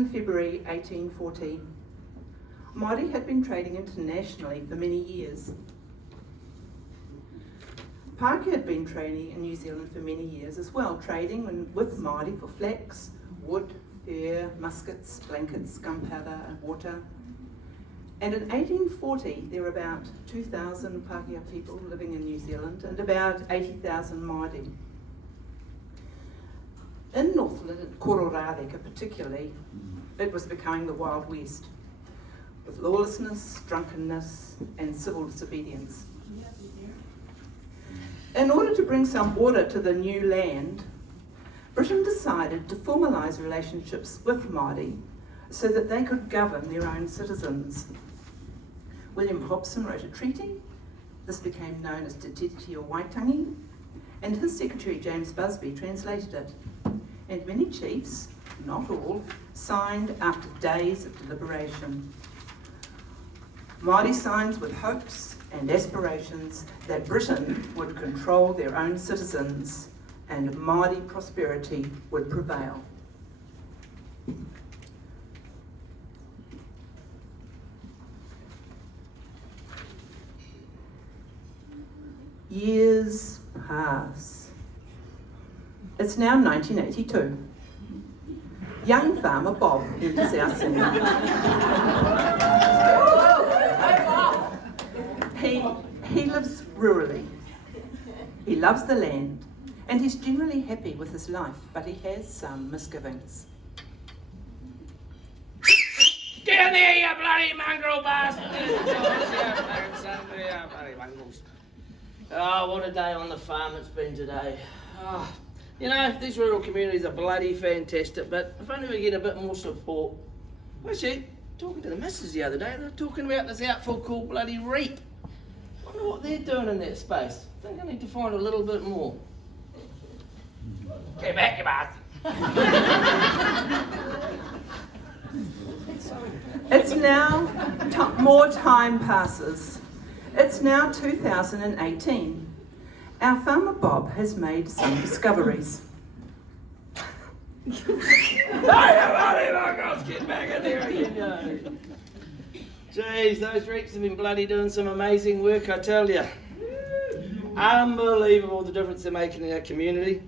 In February 1814, Māori had been trading internationally for many years. Pākehā had been trading in New Zealand for many years as well, trading with Māori for flax, wood, fur, muskets, blankets, gunpowder and water. And in 1840 there were about 2,000 Pākehā people living in New Zealand and about 80,000 Māori. In Northland, Kororareka particularly, it was becoming the Wild West, with lawlessness, drunkenness and civil disobedience. In order to bring some order to the new land, Britain decided to formalise relationships with Māori so that they could govern their own citizens. William Hobson wrote a treaty. This became known as Te Tiriti o Waitangi, and his secretary James Busby translated it. And many chiefs, not all, signed after days of deliberation. Māori signed with hopes and aspirations that Britain would control their own citizens and Māori prosperity would prevail. Years pass. It's now 1982. Young farmer Bob enters our scene. He lives rurally. He loves the land and he's generally happy with his life, but he has some misgivings. Get in there, you bloody mongrel bastard! Oh, what a day on the farm it's been today. Oh, you know, these rural communities are bloody fantastic, but if only we get a bit more support. Actually, talking to the missus the other day, they were talking about this outfit called bloody REAP. I wonder what they're doing in that space. I think I need to find a little bit more. Get back, you bastard! It's now, more time passes. It's now 2018. Our farmer Bob has made some discoveries. Get back in there, you know. Jeez, those reaps have been bloody doing some amazing work, I tell you. Unbelievable the difference they're making in our community.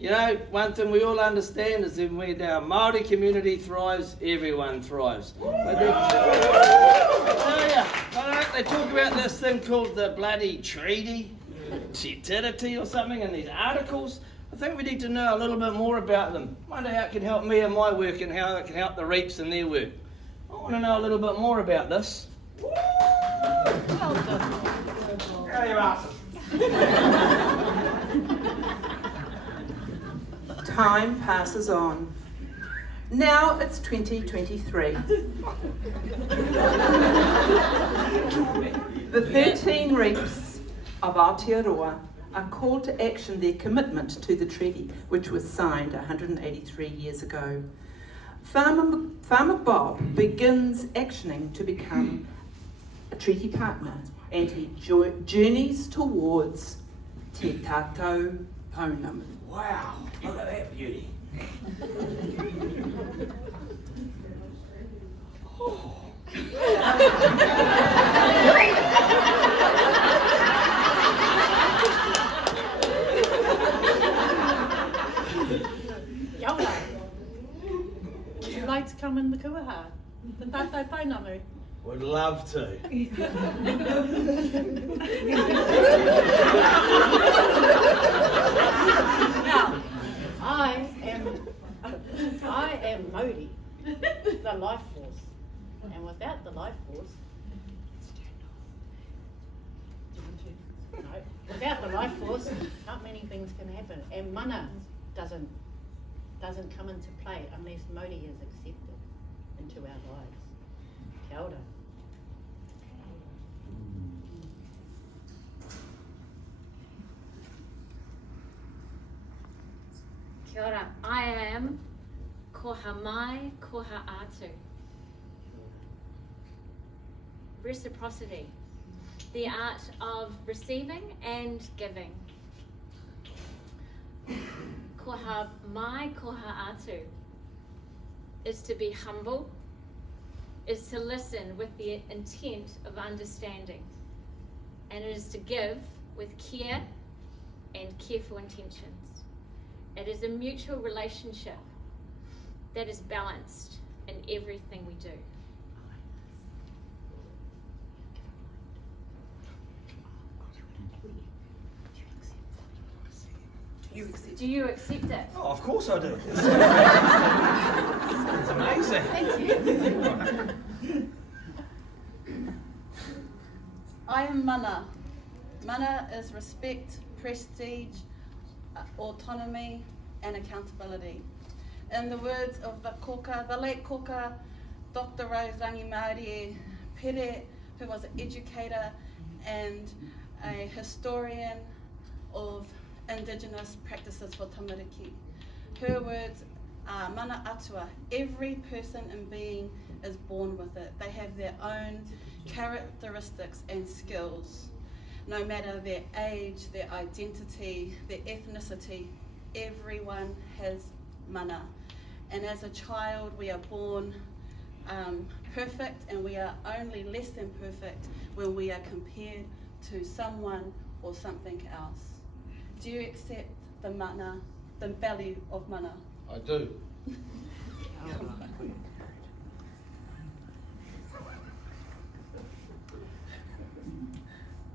You know, one thing we all understand is that when our Māori community thrives, everyone thrives. But they talk about this thing called the bloody treaty, Te Tiriti or something in these articles. I think we need to know a little bit more about them. Wonder how it can help me in my work and how it can help the reaps in their work. I want to know a little bit more about this. Well done. How you are? Time passes on. Now it's 2023. The 13 reaps of Aotearoa are called to action their commitment to the treaty, which was signed 183 years ago. Farmer Bob begins actioning to become a treaty partner, and he journeys towards Te Tātou Pounamu. Wow, look at that beauty. Oh. Would you like to come in the kuaha? The Tātou Pounamu? Would love to. Now, I am Modi, the life force, and without the life force, without the life force, not many things can happen, and mana doesn't come into play unless Modi is accepted into our lives. Kia ora. Kia ora. I am koha mai, koha atu. Reciprocity, the art of receiving and giving. Koha mai, koha atu. is to be humble, is to listen with the intent of understanding, and it is to give with care and careful intentions. It is a mutual relationship that is balanced in everything we do. Do you accept it? Oh, of course I do. It's amazing. Thank you. I am mana. Mana is respect, prestige, autonomy, and accountability. In the words of the late koka, Dr. Rose Rangi-Māori-Pere, who was an educator and a historian of Indigenous practices for tamariki. Her words are mana atua. Every person and being is born with it. They have their own characteristics and skills. No matter their age, their identity, their ethnicity, everyone has mana. And as a child, we are born perfect, and we are only less than perfect when we are compared to someone or something else. Do you accept the mana, the value of mana? I do.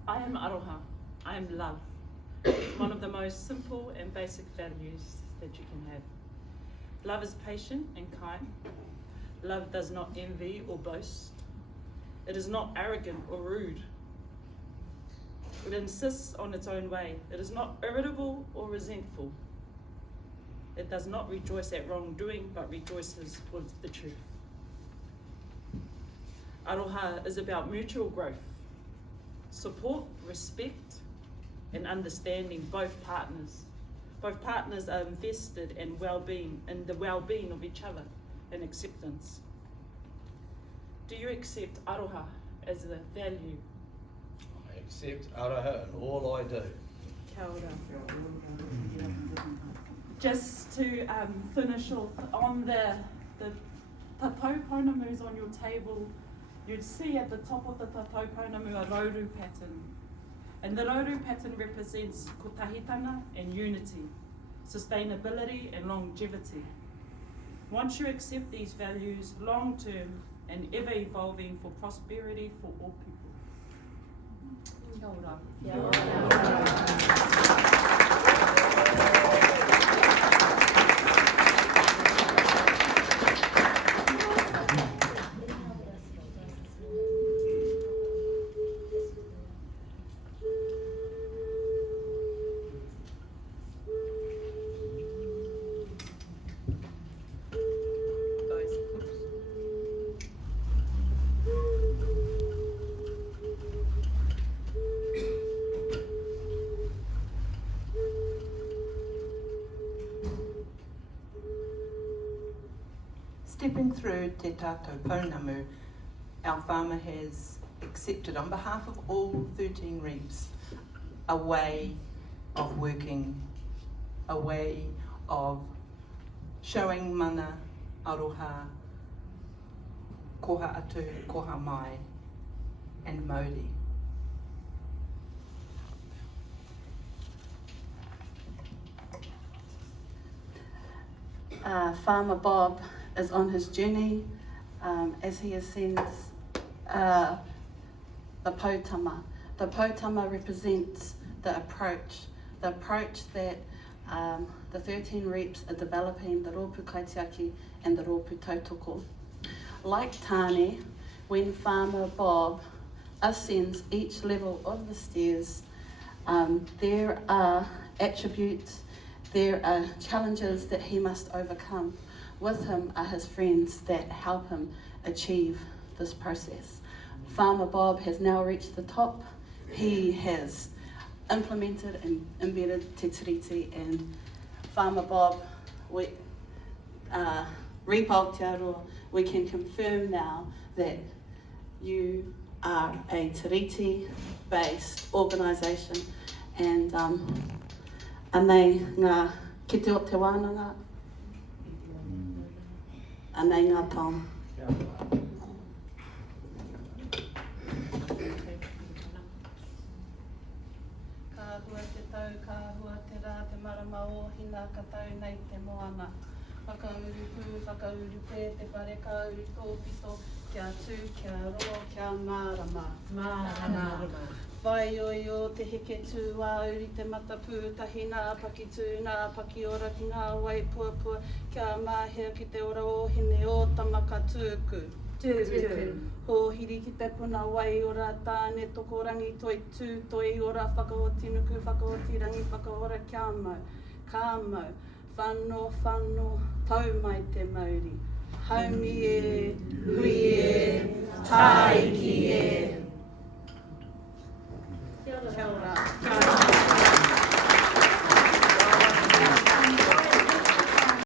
I am aroha. I am love. One of the most simple and basic values that you can have. Love is patient and kind. Love does not envy or boast. It is not arrogant or rude. It insists on its own way. It is not irritable or resentful. It does not rejoice at wrongdoing, but rejoices with the truth. Aroha is about mutual growth, support, respect, and understanding both partners. Both partners are invested in the well-being of each other and acceptance. Do you accept aroha as a value? I accept aroha in all I do. Kia ora. Just to finish off, on the tatau pounamus on your table, you'd see at the top of the tatau pounamu a rauru pattern. And the rauru pattern represents kotahitanga and unity, sustainability and longevity. Once you accept these values, long-term and ever-evolving for prosperity for all people. Kia ora. Kia ora. Stepping through Te Tātou Pounamu, our farmer has accepted on behalf of all 13 reaps a way of working, a way of showing mana, aroha, koha atu, koha mai, and mauri. Farmer Bob is on his journey as he ascends the potama. The potama represents the approach that the 13 reaps are developing, the rōpū kaitiaki and the rōpū tautoko. Like Tāne, when Farmer Bob ascends each level of the stairs, there are attributes, there are challenges that he must overcome. With him are his friends that help him achieve this process. Farmer Bob has now reached the top. He has implemented and embedded Te Tiriti, and Farmer Bob, REAP Aotearoa, we can confirm now that you are a Tiriti-based organisation, and anei ngā kite o te wānanga, Anei ngā Tom. Ka hua te tau, ka hua te rā, te marama o hina ka tau nei te moana. Whakauru pū, whakauru pē, te whare ka uru tōpito, kia tū, kia roa, kia mārama. Mārama. Whai oi o te heke tū āuri te mata pūtahi nā paki tū, nā paki ora ki ngā wai puapua, kia māhea ki te ora o hine o tamaka tūku. Ho hiri ki te puna wai ora tāne toko rangi toi tū, toi ora whakaoti nuku, whakaoti rangi, whakaora kia mau. Ka mau, whano, tau mai te mauri. Haumi e, hui e, tāiki e. Kia ora.